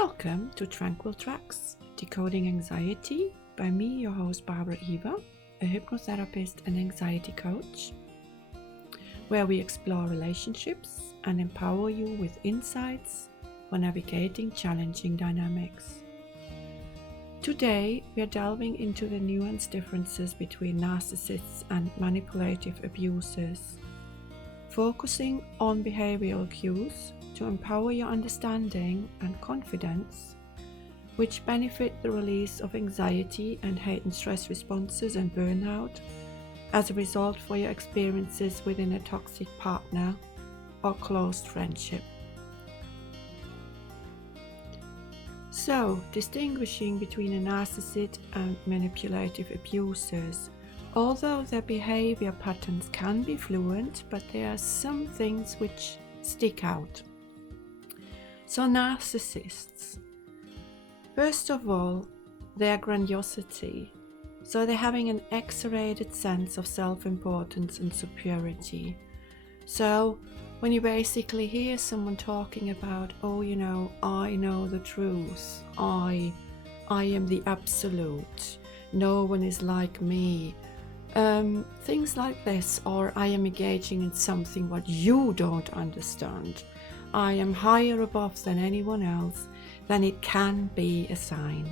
Welcome to Tranquil Tracks, Decoding Anxiety by me, your host Barbara Eva, a hypnotherapist and anxiety coach, where we explore relationships and empower you with insights for navigating challenging dynamics. Today, we are delving into the nuanced differences between narcissists and manipulative abusers, focusing on behavioral cues to empower your understanding and confidence, which benefit the release of anxiety and heightened stress responses and burnout as a result for your experiences within a toxic partner or close friendship. So, distinguishing between a narcissist and manipulative abusers, although their behavior patterns can be fluent, but there are some things which stick out. So narcissists, first of all, their grandiosity. So they're having an exaggerated sense of self-importance and superiority. So when you basically hear someone talking about, I know the truth, I am the absolute, no one is like me, things like this, or I am engaging in something what you don't understand, I am higher above than anyone else, then it can be a sign.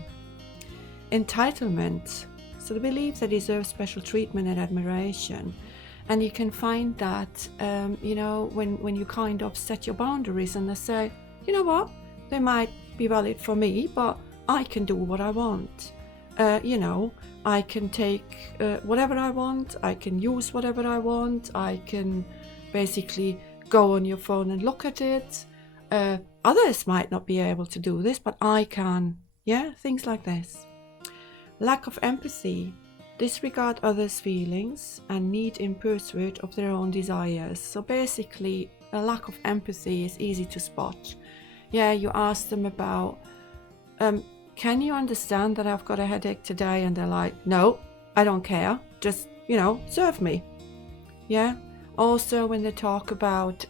Entitlement, so the belief they deserve special treatment and admiration. And you can find that, when you kind of set your boundaries and they say, you know what, they might be valid for me, but I can do what I want. I can take whatever I want, I can use whatever I want, I can basically go on your phone and look at it. Others might not be able to do this, but I can. Yeah, things like this. Lack of empathy, disregard others' feelings and need in pursuit of their own desires. So basically, a lack of empathy is easy to spot. Yeah, you ask them about, can you understand that I've got a headache today? And they're like, no, I don't care. Just, serve me. Yeah. Also, when they talk about,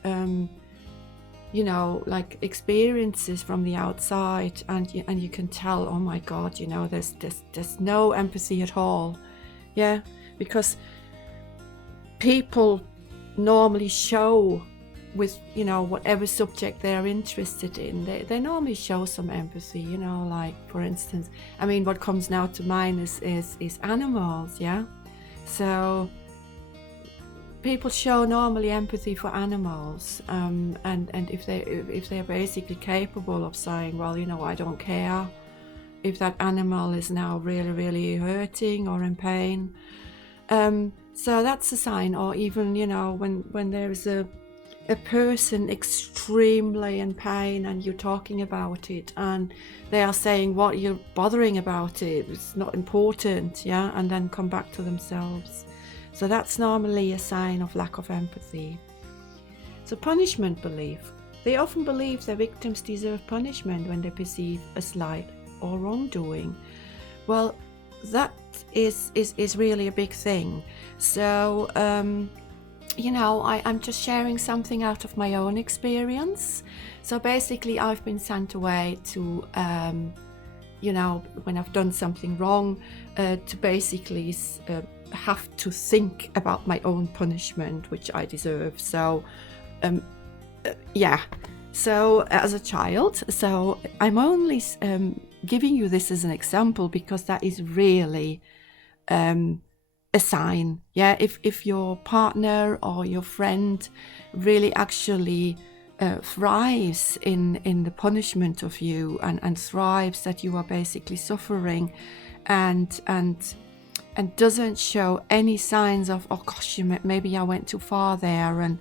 like experiences from the outside, and you can tell, oh my God, there's no empathy at all. Yeah, because people normally show with, whatever subject they're interested in, they normally show some empathy, like for instance, what comes now to mind is animals, yeah? So people show normally empathy for animals, and if they're basically capable of saying, well, I don't care if that animal is now really, really hurting or in pain. So that's a sign. Or even, when there's a person extremely in pain and you're talking about it and they are saying what you're bothering about it's not important, yeah, and then come back to themselves. So that's normally a sign of lack of empathy. So punishment belief. They often believe their victims deserve punishment when they perceive a slight or wrongdoing. Well, that is really a big thing. So, I'm just sharing something out of my own experience. So basically, I've been sent away to, when I've done something wrong, to basically have to think about my own punishment, which I deserve. So, So as a child, so I'm only giving you this as an example because that is really a sign. Yeah, if your partner or your friend really actually thrives in the punishment of you and thrives that you are basically suffering and doesn't show any signs of, oh gosh, maybe I went too far there, and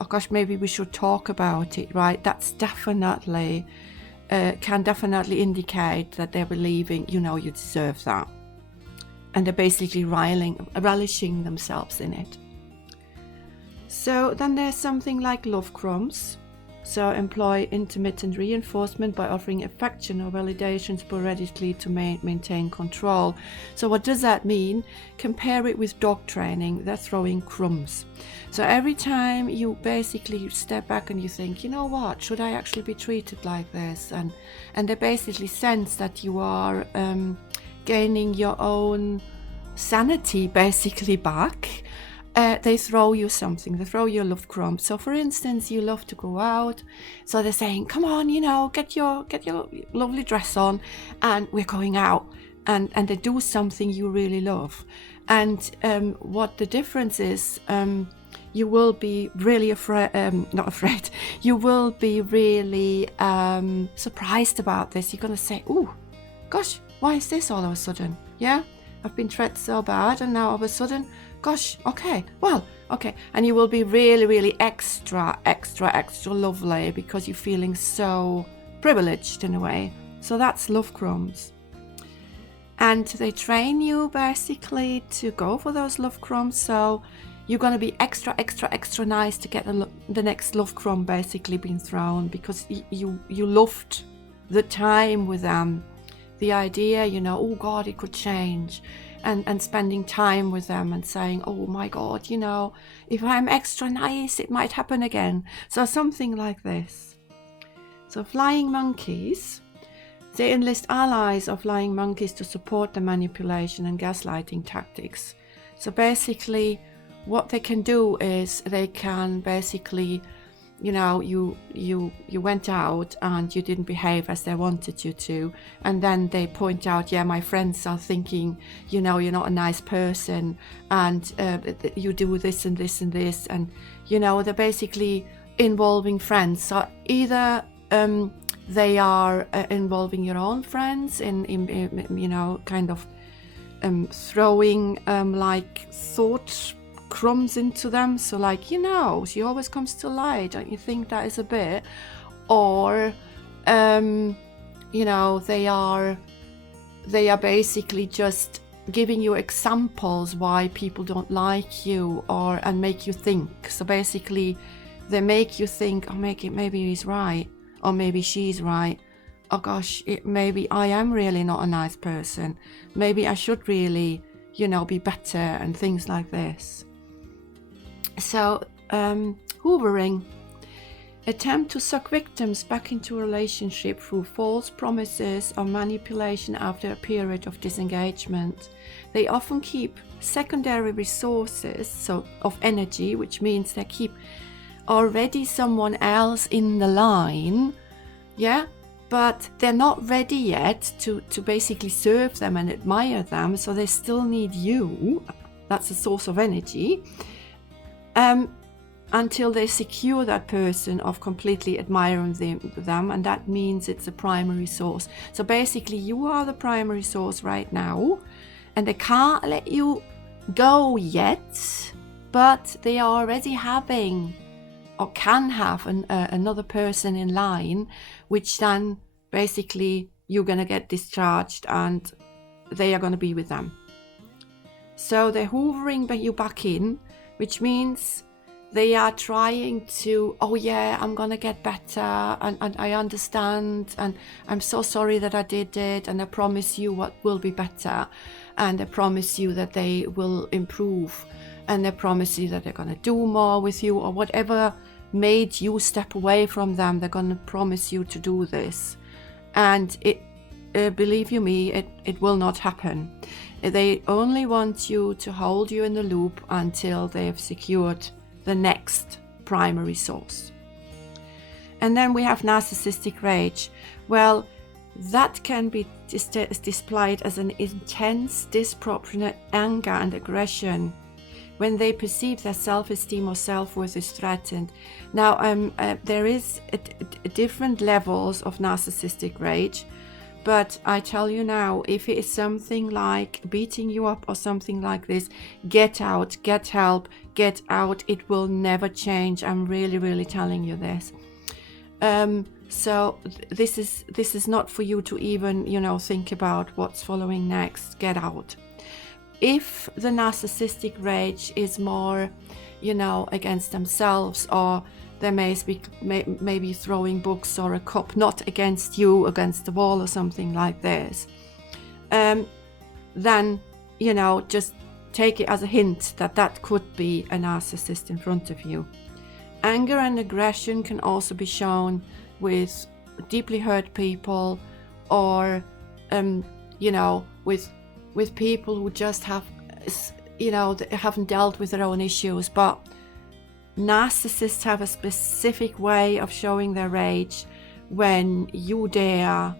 oh gosh, maybe we should talk about it, right? That's definitely can definitely indicate that they're believing, you deserve that, and they're basically relishing themselves in it. So then there's something like love crumbs. So employ intermittent reinforcement by offering affection or validation sporadically to maintain control. So what does that mean? Compare it with dog training. They're throwing crumbs. So every time you basically step back and you think, you know what, should I actually be treated like this? And they basically sense that you are gaining your own sanity basically back. They throw you something, they throw you a love crumb. So for instance, you love to go out, so they're saying, come on, get your lovely dress on and we're going out, and they do something you really love. And what the difference is, you will be really you will be really surprised about this. You're going to say, oh gosh, why is this all of a sudden? Yeah, I've been treated so bad and now all of a sudden, gosh, okay. And you will be really, really extra lovely because you're feeling so privileged in a way. So that's love crumbs. And they train you basically to go for those love crumbs. So you're going to be extra nice to get the next love crumb basically being thrown, because you loved the time with them. The idea, oh God, it could change. And spending time with them and saying, oh my God, if I'm extra nice, it might happen again. So something like this. So flying monkeys, they enlist allies of flying monkeys to support the manipulation and gaslighting tactics. So basically, what they can do is they can basically, you went out and you didn't behave as they wanted you to, and then they point out, yeah, my friends are thinking, you're not a nice person, and you do this and this and this, and they're basically involving friends. So either they are involving your own friends in kind of throwing like thought crumbs into them. So like, she always comes to light, don't you think that is a bit? Or they are basically just giving you examples why people don't like you, and make you think. So basically they make you think, oh, maybe he's right, or maybe she's right. Oh gosh, maybe I am really not a nice person. Maybe I should really, be better, and things like this. So, hoovering. Attempt to suck victims back into a relationship through false promises or manipulation after a period of disengagement. They often keep secondary resources, so of energy, which means they keep already someone else in the line, yeah, but they're not ready yet to basically serve them and admire them, so they still need you. That's a source of energy. Until they secure that person of completely admiring them, and that means it's a primary source. So basically you are the primary source right now, and they can't let you go yet, but they are already having or can have another person in line, which then basically you're going to get discharged and they are going to be with them. So they're hoovering you back in, which means they are trying to, oh yeah, I'm gonna get better, and I understand, and I'm so sorry that I did it, and I promise you what will be better, and I promise you that they will improve, and I promise you that they're gonna do more with you, or whatever made you step away from them, they're gonna promise you to do this. And believe you me, it will not happen. They only want you to hold you in the loop until they have secured the next primary source. And then we have narcissistic rage. Well, that can be displayed as an intense, disproportionate anger and aggression when they perceive their self-esteem or self-worth is threatened. Now, there is different levels of narcissistic rage. But I tell you now, if it is something like beating you up or something like this, get out, get help, get out. It will never change. I'm really, really telling you this. So this is not for you to even, think about what's following next. Get out. If the narcissistic rage is more, against themselves, or they may be throwing books or a cup, not against you, against the wall or something like this, then, you know, just take it as a hint that that could be a narcissist in front of you. Anger and aggression can also be shown with deeply hurt people, or you know, with people who just have, you know, they haven't dealt with their own issues. But narcissists have a specific way of showing their rage when you dare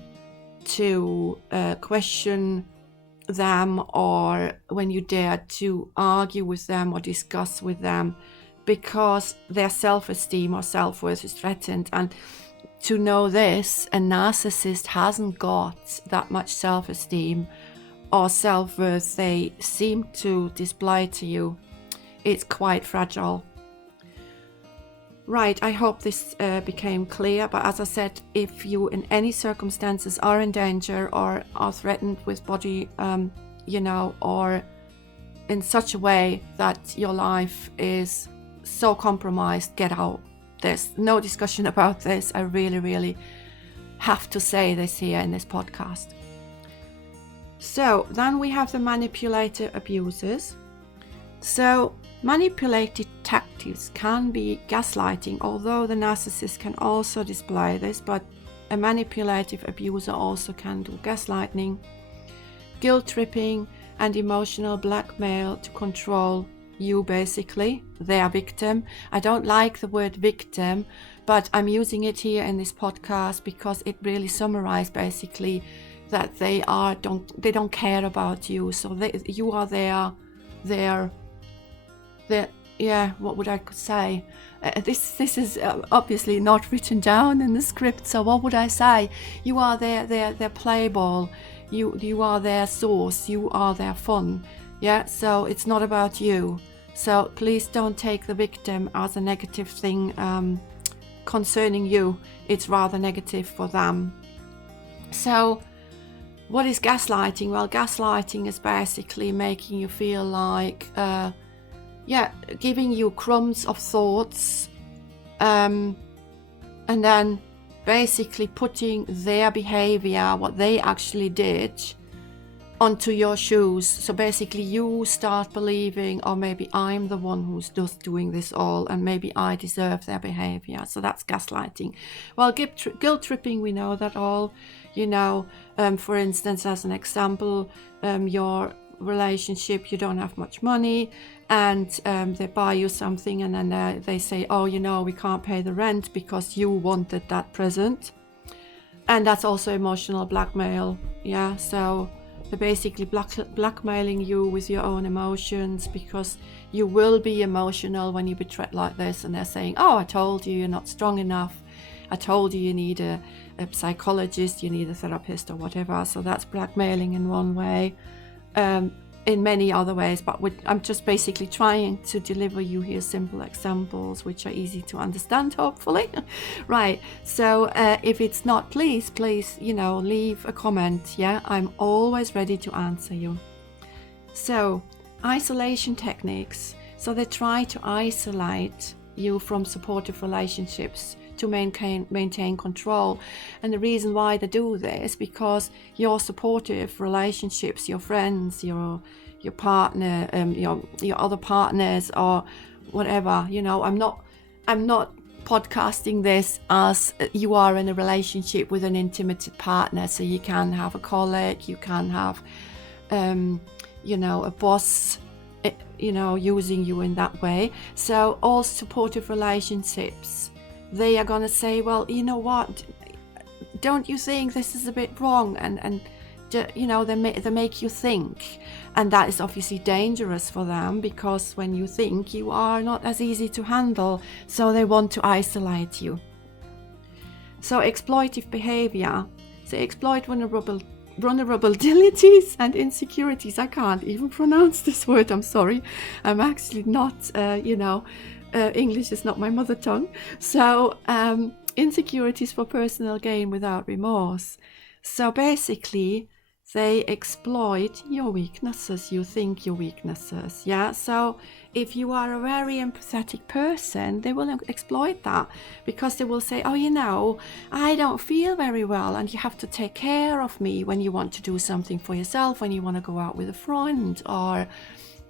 to question them, or when you dare to argue with them or discuss with them, because their self-esteem or self-worth is threatened. And to know this, a narcissist hasn't got that much self-esteem or self-worth they seem to display to you. It's quite fragile. Right, I hope this became clear. But as I said, if you in any circumstances are in danger or are threatened with body, you know, or in such a way that your life is so compromised, get out. There's no discussion about this. I really, really have to say this here in this podcast. So then we have the manipulative abusers. So manipulative tactics can be gaslighting, although the narcissist can also display this, but a manipulative abuser also can do gaslighting, guilt tripping, and emotional blackmail to control you, basically, their victim. I don't like the word victim, but I'm using it here in this podcast because it really summarizes basically that they don't care about you. So you are their yeah, what would I say? This is obviously not written down in the script. So what would I say? You are their play ball. You are their source. You are their fun. Yeah. So it's not about you. So please don't take the victim as a negative thing concerning you. It's rather negative for them. So what is gaslighting? Well, gaslighting is basically making you feel like, giving you crumbs of thoughts, and then basically putting their behavior, what they actually did, onto your shoes. So basically you start believing, or maybe I'm the one who's just doing this all, and maybe I deserve their behavior. So that's gaslighting. Well, guilt tripping, we know that all, you know, for instance, as an example, your relationship, you don't have much money, and they buy you something, and then they say, oh, you know, we can't pay the rent because you wanted that present. And that's also emotional blackmail. Yeah, so they're basically blackmailing you with your own emotions, because you will be emotional when you be treated like this. And they're saying, oh, I told you you're not strong enough. I told you you need a psychologist, you need a therapist, or whatever. So that's blackmailing in one way. In many other ways, but I'm just basically trying to deliver you here simple examples which are easy to understand, hopefully. Right, so if it's not, please, you know, leave a comment. Yeah, I'm always ready to answer you. So isolation techniques. So they try to isolate you from supportive relationships to maintain control. And the reason why they do this, because your supportive relationships, your friends, your partner, your other partners, or whatever, you know, I'm not podcasting this as you are in a relationship with an intimate partner. So you can have a colleague, you can have you know, a boss, you know, using you in that way. So all supportive relationships, they are going to say, well, you know what, don't you think this is a bit wrong? And you know, they make you think. And that is obviously dangerous for them, because when you think, you are not as easy to handle. So they want to isolate you. So exploitive behavior. So exploit vulnerabilities and insecurities. I can't even pronounce this word. I'm sorry. I'm actually not, you know, English is not my mother tongue. So insecurities for personal gain without remorse. So basically they exploit your weaknesses. You think your weaknesses, yeah? So if you are a very empathetic person, they will exploit that, because they will say, oh, you know, I don't feel very well and you have to take care of me when you want to do something for yourself, when you want to go out with a friend, or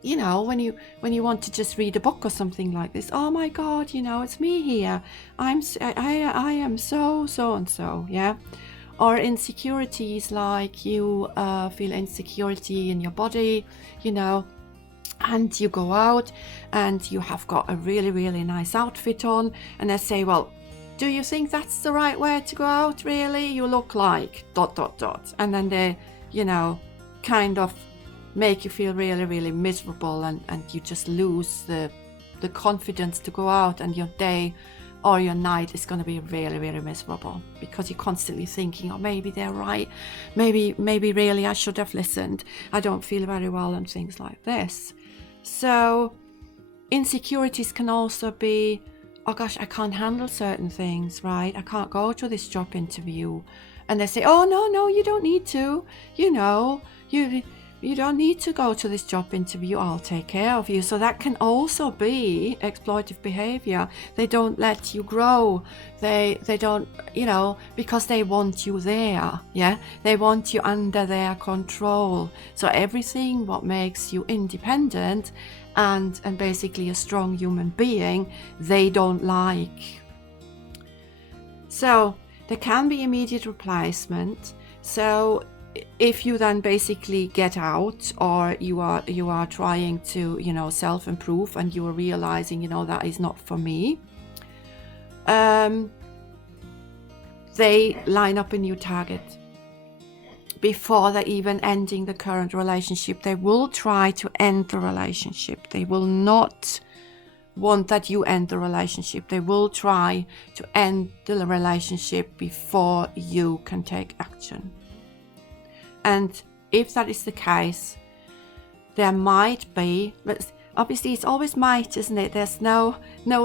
you know, when you want to just read a book or something like this. Oh my God, you know, it's me here. I am so and so, yeah. Or insecurities, like you feel insecurity in your body, you know, and you go out and you have got a really nice outfit on, and they say, well, do you think that's the right way to go out, really? You look like ... And then they, you know, kind of make you feel really miserable, and you just lose the confidence to go out, and your day or your night is going to be really miserable, because you're constantly thinking, oh, maybe they're right, maybe really I should have listened, I don't feel very well, and things like this. So insecurities can also be, oh gosh, I can't handle certain things, right? I can't go to this job interview. And they say, oh no, you don't need to, you know, you don't need to go to this job interview, I'll take care of you. So that can also be exploitative behavior. They don't let you grow. They don't, you know, because they want you there, yeah? They want you under their control. So everything what makes you independent and basically a strong human being, they don't like. So there can be immediate replacement. So if you then basically get out, or you are trying to, you know, self-improve, and you are realizing, you know, that is not for me, they line up a new target. Before they're even ending the current relationship, they will try to end the relationship. They will not want that you end the relationship. They will try to end the relationship before you can take action. And if that is the case, there might be, but obviously it's always might, isn't it? There's no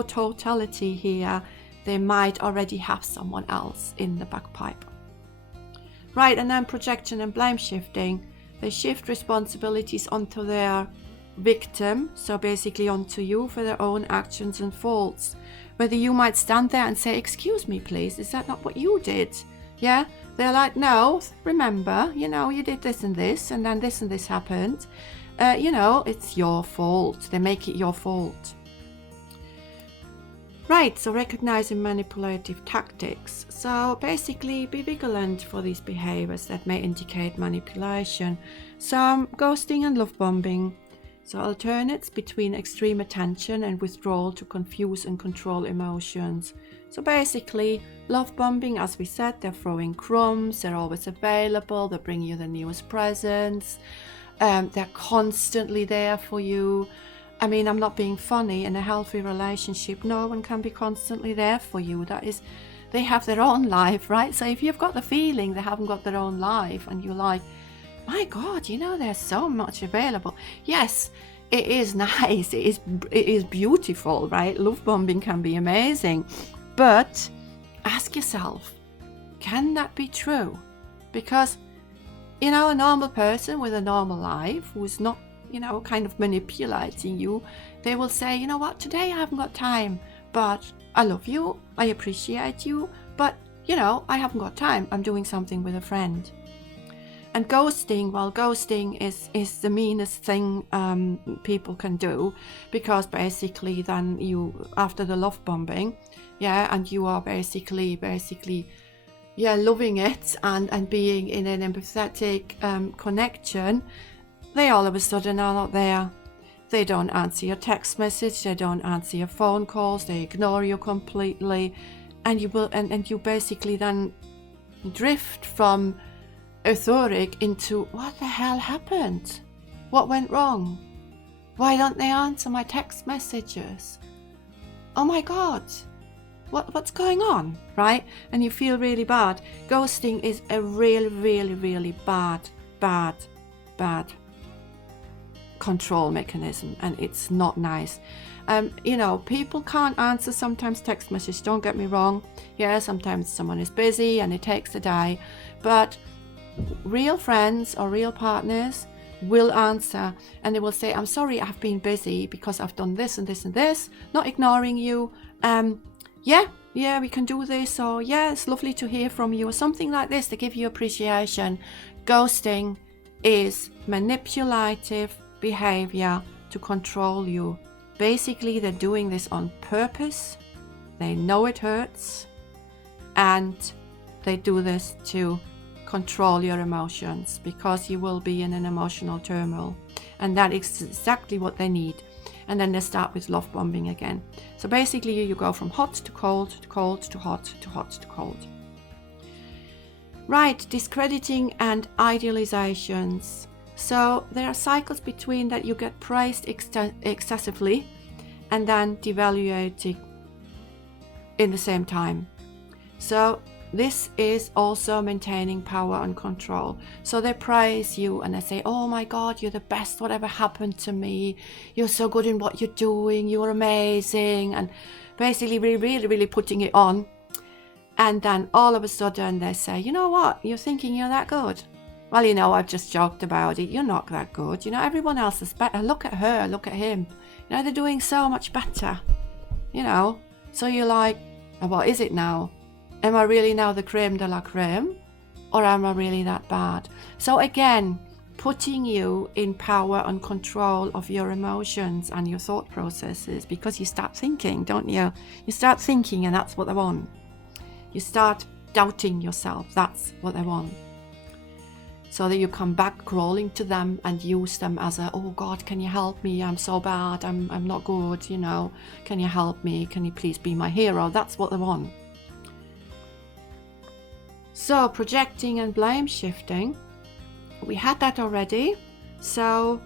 totality here. They might already have someone else in the back pipe. Right, and then projection and blame shifting. They shift responsibilities onto their victim, so basically onto you, for their own actions and faults. Whether you might stand there and say, excuse me please, is that not what you did? Yeah, they're like, no, remember, you know, you did this and then this and this happened. You know, it's your fault. They make it your fault. Right, so recognizing manipulative tactics. So basically be vigilant for these behaviors that may indicate manipulation. Some ghosting and love bombing. So alternates between extreme attention and withdrawal to confuse and control emotions. So basically, love bombing, as we said, they're throwing crumbs, they're always available, they bring you the newest presents, they're constantly there for you. I mean, I'm not being funny. In a healthy relationship, no one can be constantly there for you. That is, they have their own life, right? So if you've got the feeling they haven't got their own life, and you're like, my God, you know, there's so much available. Yes, it is nice. It is beautiful, right? Love bombing can be amazing. But ask yourself, can that be true? Because, you know, a normal person with a normal life who's not, you know, kind of manipulating you, they will say, you know what, today I haven't got time, but I love you, I appreciate you, but, you know, I haven't got time, I'm doing something with a friend. And ghosting, well, ghosting is the meanest thing people can do, because basically then you, after the love bombing, yeah, and you are basically, yeah, loving it and being in an empathetic connection, they all of a sudden are not there. They don't answer your text message, they don't answer your phone calls, they ignore you completely, and you basically then drift from euphoric into, what the hell happened? What went wrong? Why don't they answer my text messages? Oh my God, what's going on, right? And you feel really bad. Ghosting is a really bad control mechanism, and it's not nice. You know, people can't answer sometimes text messages, don't get me wrong. Yeah, sometimes someone is busy and it takes a day, but real friends or real partners will answer, and they will say, I'm sorry, I've been busy because I've done this and this and this, not ignoring you. Yeah, we can do this, or yeah, it's lovely to hear from you, or something like this. They give you appreciation. Ghosting is manipulative behavior to control you. Basically, they're doing this on purpose. They know it hurts, and they do this to control your emotions, because you will be in an emotional turmoil, and that is exactly what they need. And then they start with love bombing again. So basically you go from hot to cold to cold to hot to hot to cold. Right, discrediting and idealizations. So there are cycles between that. You get praised excessively and then devaluated in the same time. So this is also maintaining power and control. So they praise you and they say, oh my God, you're the best, whatever happened to me. You're so good in what you're doing. You're amazing. And basically really putting it on. And then all of a sudden they say, you know what? You're thinking you're that good. Well, you know, I've just joked about it. You're not that good. You know, everyone else is better. Look at her. Look at him. You know, they're doing so much better. You know, so you're like, oh, what is it now? Am I really now the creme de la creme, or am I really that bad? So again, putting you in power and control of your emotions and your thought processes, because you start thinking, don't you? You start thinking, and that's what they want. You start doubting yourself. That's what they want. So that you come back crawling to them and use them as a, oh God, can you help me? I'm so bad. I'm not good, you know. Can you help me? Can you please be my hero? That's what they want. So projecting and blame shifting, we had that already. So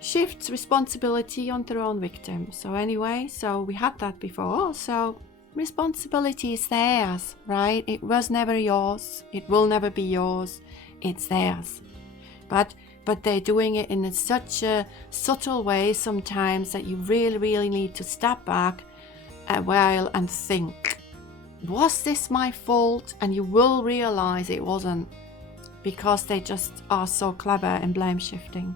shifts responsibility on their own victim. So anyway, so we had that before. So responsibility is theirs, right? It was never yours. It will never be yours. It's theirs. But they're doing it in such a subtle way sometimes that you really need to step back a while and think, was this my fault? And you will realize it wasn't, because they just are so clever in blame shifting.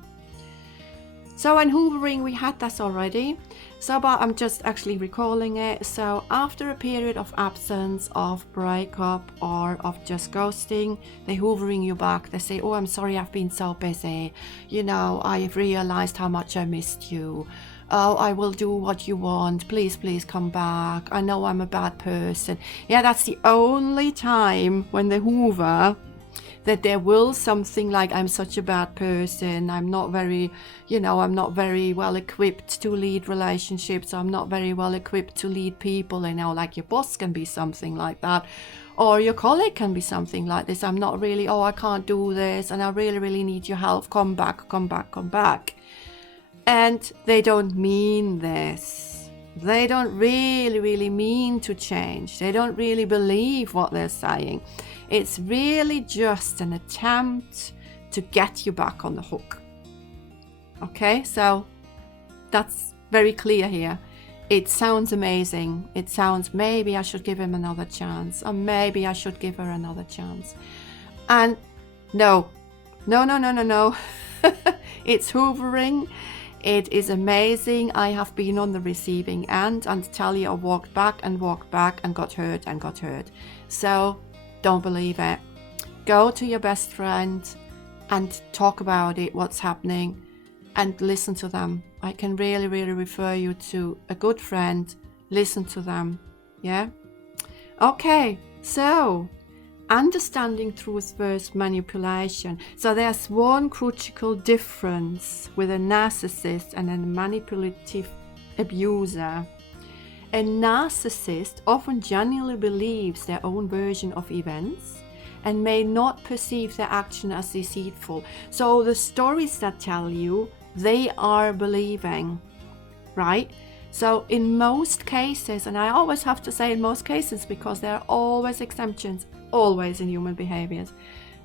So in hoovering, we had this already. So, but I'm just actually recalling it. So after a period of absence, of breakup, or of just ghosting, they're hoovering you back. They say, oh, I'm sorry, I've been so busy. You know, I've realized how much I missed you. Oh, I will do what you want. Please come back. I know I'm a bad person. Yeah, that's the only time when they hoover that there will something like, I'm such a bad person. I'm not very well equipped to lead relationships. I'm not very well equipped to lead people. You know, like your boss can be something like that. Or your colleague can be something like this. I'm not really, I can't do this. And I really need your help. Come back. And they don't mean this. They don't really mean to change. They don't really believe what they're saying. It's really just an attempt to get you back on the hook. Okay, so that's very clear here. It sounds amazing. It sounds, maybe I should give him another chance, or maybe I should give her another chance. And no. It's hoovering. It is amazing. I have been on the receiving end, and tell you, I walked back and got hurt. So don't believe it. Go to your best friend and talk about it, what's happening, and listen to them. I can really refer you to a good friend. Listen to them. Yeah? Okay, so understanding truth versus manipulation. So there's one critical difference with a narcissist and a manipulative abuser. A narcissist often genuinely believes their own version of events and may not perceive their action as deceitful. So the stories that tell you, they are believing, right? So in most cases, and I always have to say in most cases, because there are always exemptions, always in human behaviors.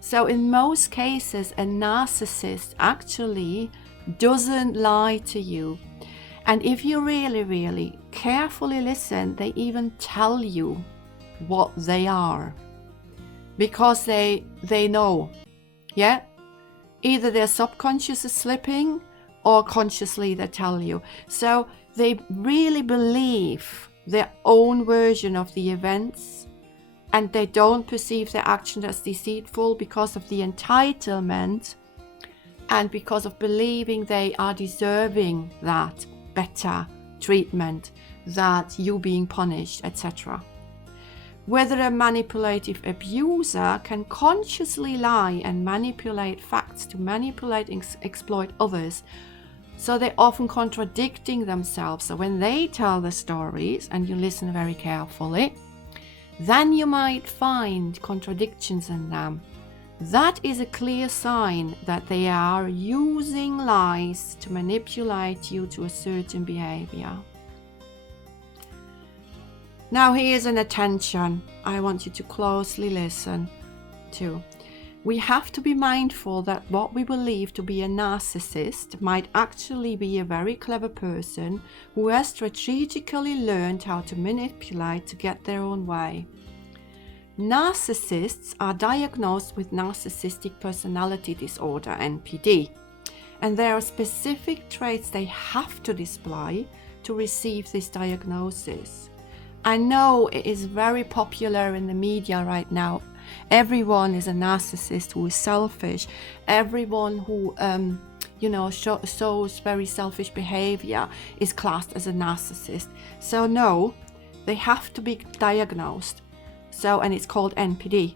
So in most cases, a narcissist actually doesn't lie to you. And if you really carefully listen, they even tell you what they are, because they know. Yeah, either their subconscious is slipping or consciously they tell you. So they really believe their own version of the events, and they don't perceive their action as deceitful because of the entitlement and because of believing they are deserving that better treatment, that you being punished, etc. Whether a manipulative abuser can consciously lie and manipulate facts to manipulate and exploit others, so they're often contradicting themselves. So when they tell the stories and you listen very carefully, then you might find contradictions in them. That is a clear sign that they are using lies to manipulate you to a certain behavior. Now here's an attention I want you to closely listen to. We have to be mindful that what we believe to be a narcissist might actually be a very clever person who has strategically learned how to manipulate to get their own way. Narcissists are diagnosed with narcissistic personality disorder, NPD, and there are specific traits they have to display to receive this diagnosis. I know it is very popular in the media right now. Everyone is a narcissist who is selfish. Everyone who shows very selfish behavior is classed as a narcissist. So no, they have to be diagnosed. And it's called NPD,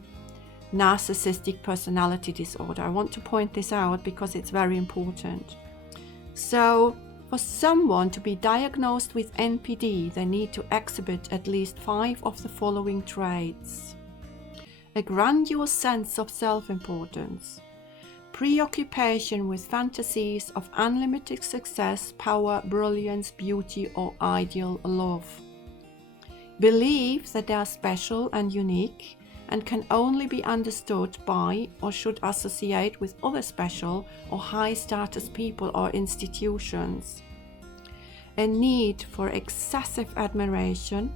Narcissistic Personality Disorder. I want to point this out because it's very important. So for someone to be diagnosed with NPD, they need to exhibit at least 5 of the following traits: a grandiose sense of self-importance, preoccupation with fantasies of unlimited success, power, brilliance, beauty, or ideal love, believe that they are special and unique and can only be understood by or should associate with other special or high status people or institutions, a need for excessive admiration,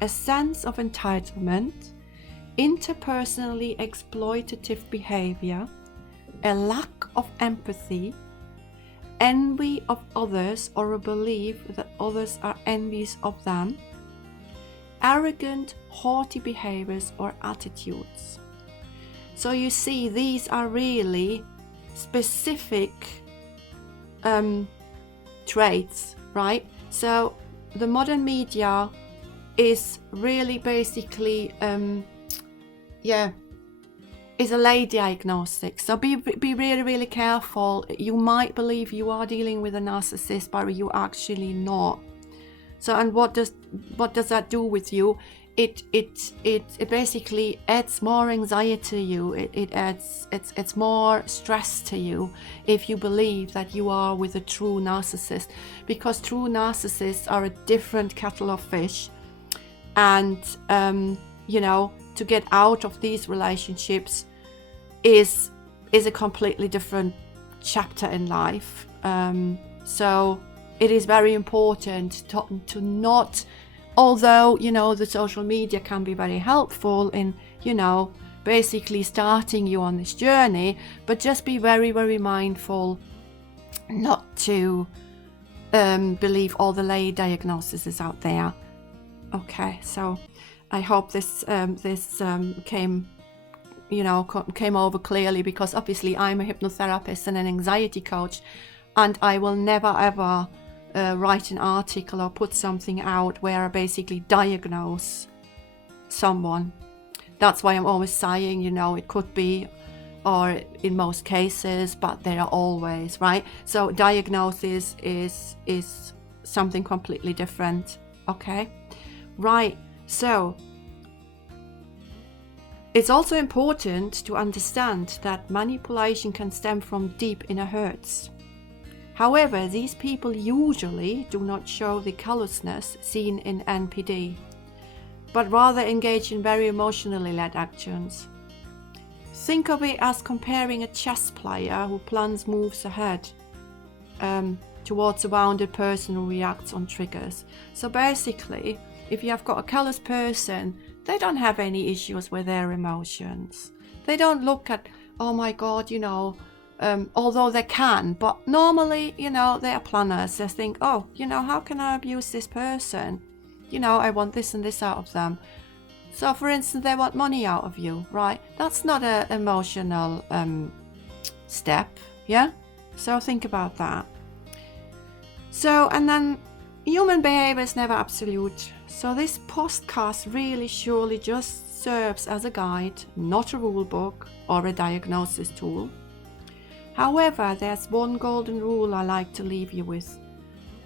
a sense of entitlement, interpersonally exploitative behavior, a lack of empathy, envy of others or a belief that others are envious of them, arrogant, haughty behaviors or attitudes. So you see, these are really specific traits, right? So the modern media is really basically is a lay diagnostic. So be really, really careful. You might believe you are dealing with a narcissist, but you're actually not. So, and what does that do with you? It basically adds more anxiety to you. It's more stress to you if you believe that you are with a true narcissist, because true narcissists are a different kettle of fish, and to get out of these relationships is a completely different chapter in life. So it is very important to not, although the social media can be very helpful in basically starting you on this journey, but just be very, very mindful not to believe all the lay diagnoses out there. Okay, so I hope this came over clearly, because obviously I'm a hypnotherapist and an anxiety coach, and I will never ever write an article or put something out where I basically diagnose someone. That's why I'm always saying, it could be, or in most cases, but they are always, right? So diagnosis is something completely different. Okay, right. So it's also important to understand that manipulation can stem from deep inner hurts. However, these people usually do not show the callousness seen in NPD, but rather engage in very emotionally led actions. Think of it as comparing a chess player who plans moves ahead towards a wounded person who reacts on triggers. So basically, if you have got a callous person, they don't have any issues with their emotions. They don't look at oh my God, although they can, but normally, they are planners. They think, oh, how can I abuse this person? I want this and this out of them. So for instance, they want money out of you, right? That's not an emotional step, yeah? So think about that. So, and then human behavior is never absolute. So this podcast really surely just serves as a guide, not a rule book or a diagnosis tool. However, there's one golden rule I like to leave you with,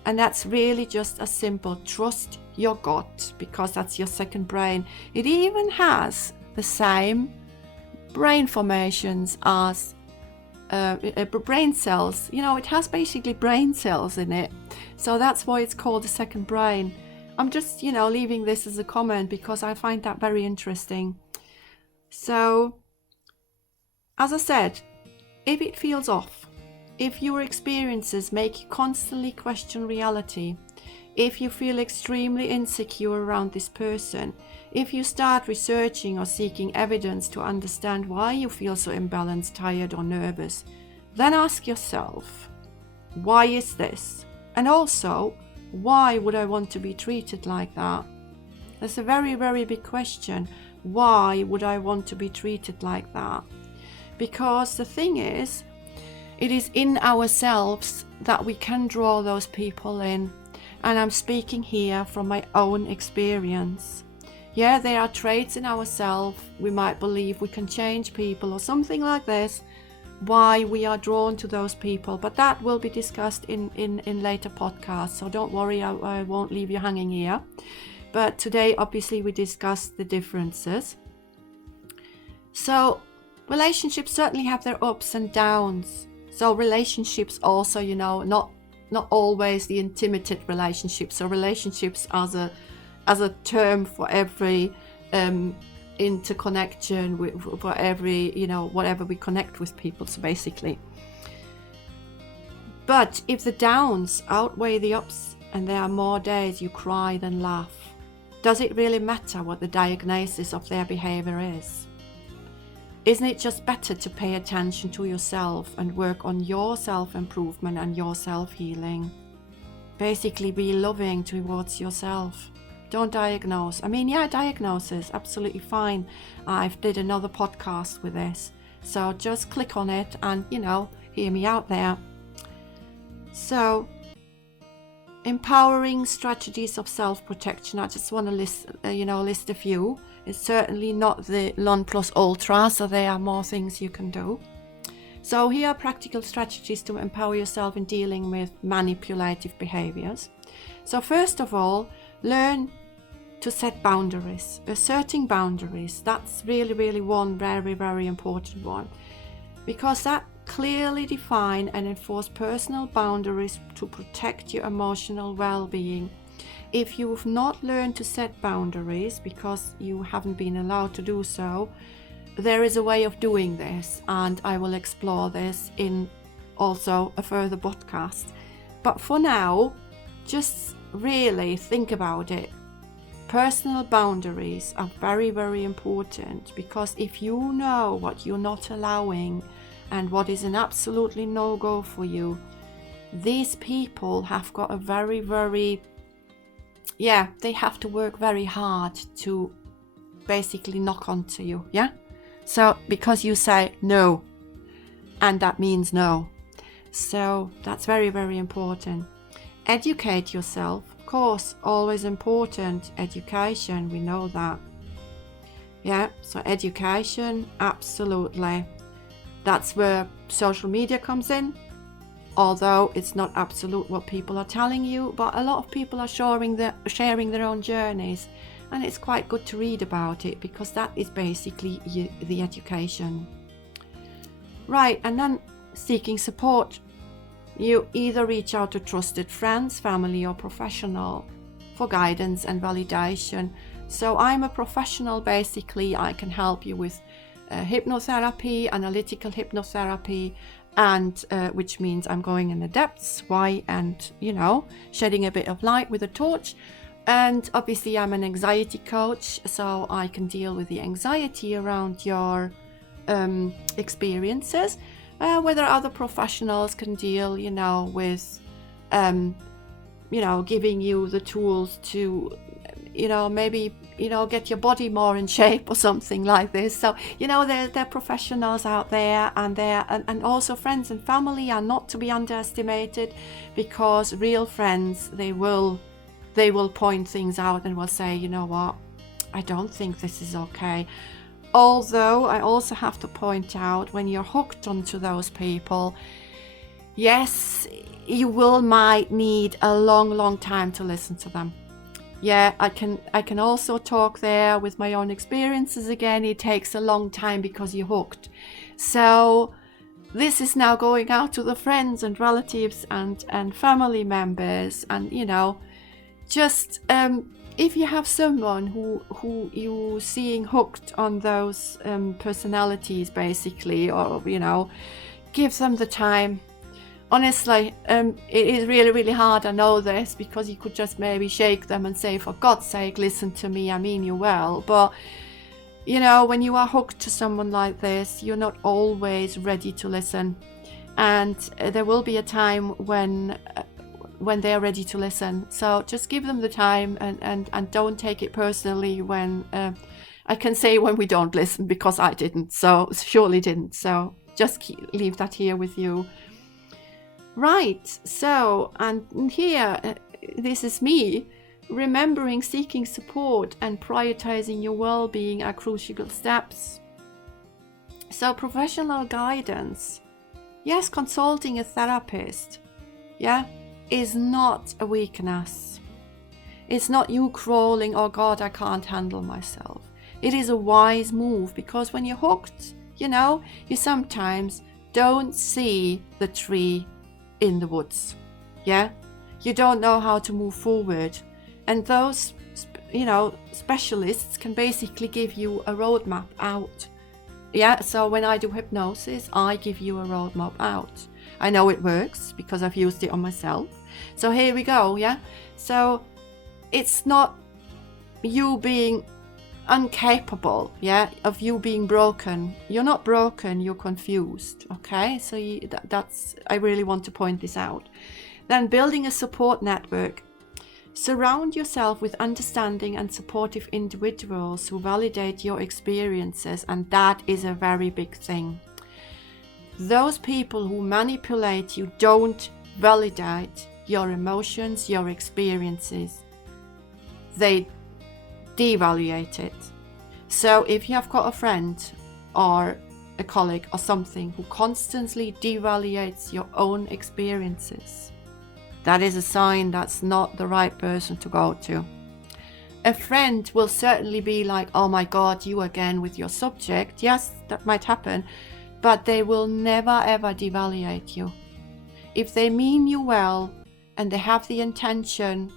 and that's really just a simple: trust your gut, because that's your second brain. It even has the same brain formations as brain cells. It has basically brain cells in it, so that's why it's called the second brain. I'm just leaving this as a comment because I find that very interesting. So as I said, if it feels off, if your experiences make you constantly question reality, if you feel extremely insecure around this person, if you start researching or seeking evidence to understand why you feel so imbalanced, tired or nervous, then ask yourself, why is this? And also, why would I want to be treated like that? That's a very, very big question. Why would I want to be treated like that? Because the thing is, it is in ourselves that we can draw those people in. And I'm speaking here from my own experience. Yeah, there are traits in ourselves. We might believe we can change people or something like this, why we are drawn to those people. But that will be discussed in later podcasts. So don't worry, I won't leave you hanging here. But today, obviously, we discussed the differences. So relationships certainly have their ups and downs. So relationships also, not always the intimate relationships. So relationships as a term for every interconnection, for every, whatever we connect with people. So basically. But if the downs outweigh the ups and there are more days you cry than laugh, does it really matter what the diagnosis of their behavior is? Isn't it just better to pay attention to yourself and work on your self-improvement and your self-healing? Basically, be loving towards yourself. Don't diagnose. Diagnosis, absolutely fine. I've did another podcast with this. So just click on it and, hear me out there. So, empowering strategies of self-protection. I just want to list a few. It's certainly not the non plus ultra, so there are more things you can do. So here are practical strategies to empower yourself in dealing with manipulative behaviors. So first of all, learn to set boundaries. Asserting boundaries, that's really, really one very, very important one, because that clearly define and enforce personal boundaries to protect your emotional well-being. If you've not learned to set boundaries because you haven't been allowed to do so, there is a way of doing this, and I will explore this in also a further podcast. But for now, just really think about it. Personal boundaries are very, very important, because if you know what you're not allowing and what is an absolutely no-go for you, these people have got a very, very they have to work very hard to basically knock onto you, yeah? So, because you say no, and that means no. So, that's very, very important. Educate yourself, of course, always important. Education, we know that. Yeah, so education, absolutely. That's where social media comes in. Although it's not absolute what people are telling you, but a lot of people are sharing their own journeys, and it's quite good to read about it, because that is basically the education. Right, and then seeking support. You either reach out to trusted friends, family or professional for guidance and validation. So I'm a professional, basically. I can help you with hypnotherapy, analytical hypnotherapy, and which means I'm going in the depths, and shedding a bit of light with a torch. And obviously I'm an anxiety coach, so I can deal with the anxiety around your experiences, whether other professionals can deal, with, giving you the tools to, maybe, get your body more in shape or something like this. So, there are professionals out there, and also friends and family are not to be underestimated, because real friends, they will point things out and will say, you know what, I don't think this is okay. Although I also have to point out, when you're hooked onto those people, yes, you might need a long time to listen to them. Yeah, I can also talk there with my own experiences again. It takes a long time because you're hooked. So this is now going out to the friends and relatives and family members, and just if you have someone who you seeing hooked on those personalities, basically, or give them the time. Honestly, it is really hard, I know this, because you could just maybe shake them and say, for God's sake, listen to me, I mean you well. But when you are hooked to someone like this, you're not always ready to listen, and there will be a time when they're ready to listen. So just give them the time, and don't take it personally when I can say when we don't listen, because I didn't, so surely didn't. So just leave that here with you. Right, so, and here, this is me. Remembering seeking support and prioritizing your well-being are crucial steps. So professional guidance, yes, consulting a therapist, is not a weakness. It's not you crawling, oh God, I can't handle myself. It is a wise move, because when you're hooked, you sometimes don't see the tree in the woods. You don't know how to move forward, and those specialists can basically give you a roadmap out. So when I do hypnosis, I give you a roadmap out. I know it works because I've used it on myself. So here we go. So it's not you being incapable of you being broken. You're not broken, you're confused. Okay, so that's I really want to point this out. Then building a support network. Surround yourself with understanding and supportive individuals who validate your experiences, and that is a very big thing. Those people who manipulate you don't validate your emotions, your experiences. They devaluate it. So if you have got a friend or a colleague or something who constantly devaluates your own experiences, that is a sign that's not the right person to go to. A friend will certainly be like, oh my God, you again with your subject. Yes, that might happen, but they will never ever devaluate you. If they mean you well and they have the intention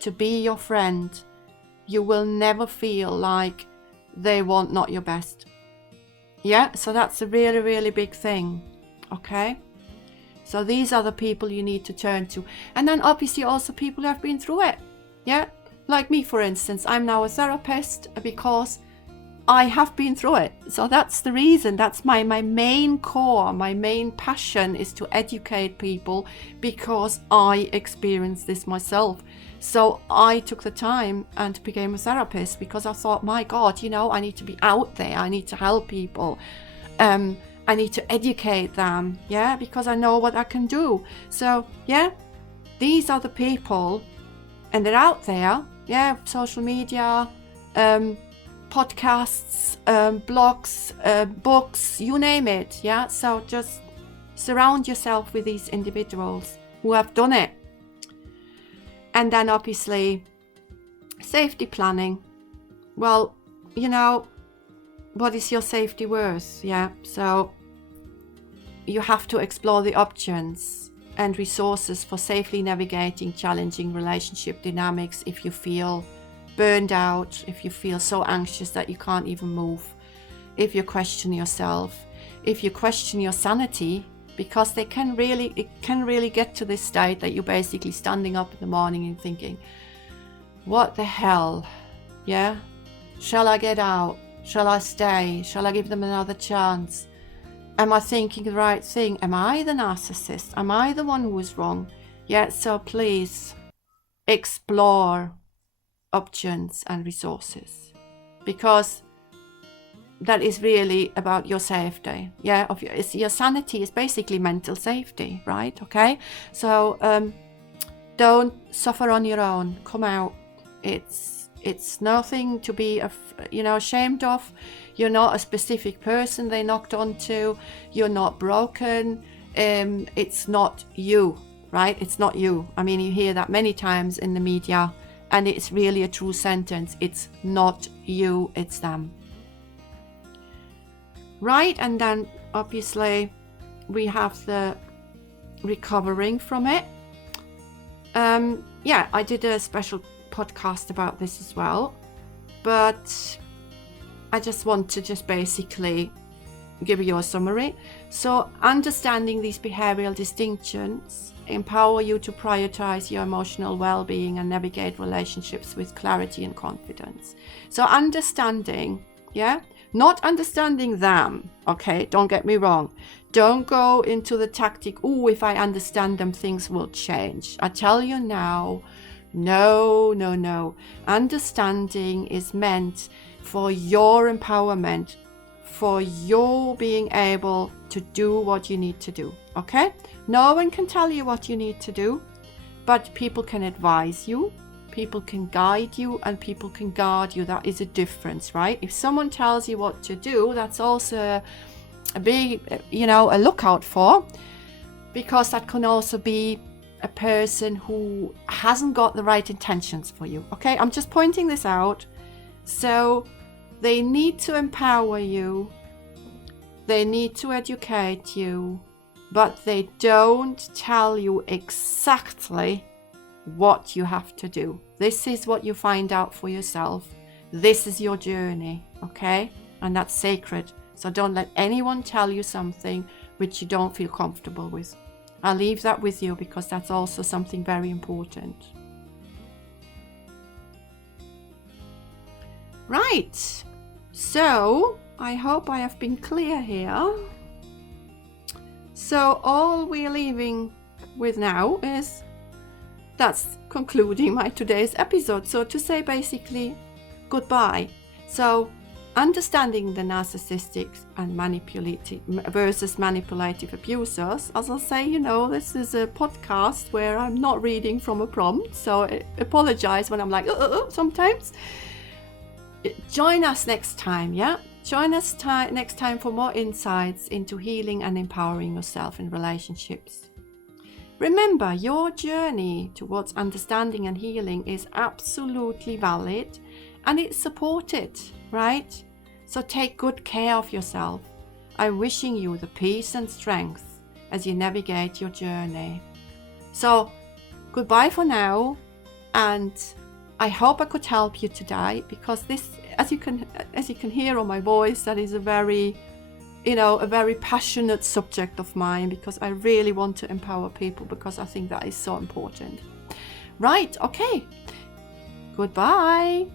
to be your friend, you will never feel like they want not your best. So that's a really big thing. Okay, so these are the people you need to turn to. And then obviously also people who have been through it. Like me, for instance, I'm now a therapist because I have been through it. So that's the reason. That's my main core, my main passion is to educate people, because I experienced this myself. So I took the time and became a therapist, because I thought, my God, I need to be out there. I need to help people. I need to educate them. Because I know what I can do. So these are the people, and they're out there. Social media, podcasts, blogs, books, you name it. So just surround yourself with these individuals who have done it. And then obviously safety planning. Well, what is your safety worth? So you have to explore the options and resources for safely navigating challenging relationship dynamics. If you feel burned out, if you feel so anxious that you can't even move, if you question yourself, if you question your sanity, because it can really get to this state that you're basically standing up in the morning and thinking, what the hell? Shall I get out? Shall I stay? Shall I give them another chance? Am I thinking the right thing? Am I the narcissist? Am I the one who is wrong? Yeah, so please explore options and resources, because that is really about your safety. Yeah, your sanity is basically mental safety, right? Okay, so don't suffer on your own. Come out. It's nothing to be ashamed of. You're not a specific person they knocked onto. You're not broken. It's not you, right? It's not you. I mean, you hear that many times in the media, and it's really a true sentence. It's not you, it's them. Right, and then obviously we have the recovering from it. Yeah, I did a special podcast about this as well, but I just want to basically give you a summary. So understanding these behavioral distinctions empower you to prioritize your emotional well-being and navigate relationships with clarity and confidence. So understanding, yeah, not understanding them, okay, don't get me wrong. Don't go into the tactic, oh, if I understand them, things will change. I tell you now, no. Understanding is meant for your empowerment, for your being able to do what you need to do, okay? No one can tell you what you need to do, but people can advise you, people can guide you, and people can guard you. That is a difference, right? If someone tells you what to do, that's also a big, a lookout for, because that can also be a person who hasn't got the right intentions for you, okay? I'm just pointing this out. So they need to empower you, they need to educate you, but they don't tell you exactly what you have to do. This is what you find out for yourself. This is your journey, okay? And that's sacred. So don't let anyone tell you something which you don't feel comfortable with. I'll leave that with you, because that's also something very important. Right, so I hope I have been clear here. So all we're leaving with now is, that's concluding my today's episode. So to say basically goodbye. So understanding the narcissistic and manipulative versus manipulative abusers. As I say, this is a podcast where I'm not reading from a prompt, so I apologize when I'm like sometimes. Join us next time, yeah? Join us next time for more insights into healing and empowering yourself in relationships. Remember, your journey towards understanding and healing is absolutely valid, and it's supported, right? So take good care of yourself. I'm wishing you the peace and strength as you navigate your journey. So goodbye for now, and I hope I could help you today, because this, as you can hear on my voice, that is a very passionate subject of mine, because I really want to empower people, because I think that is so important. Right, okay. Goodbye.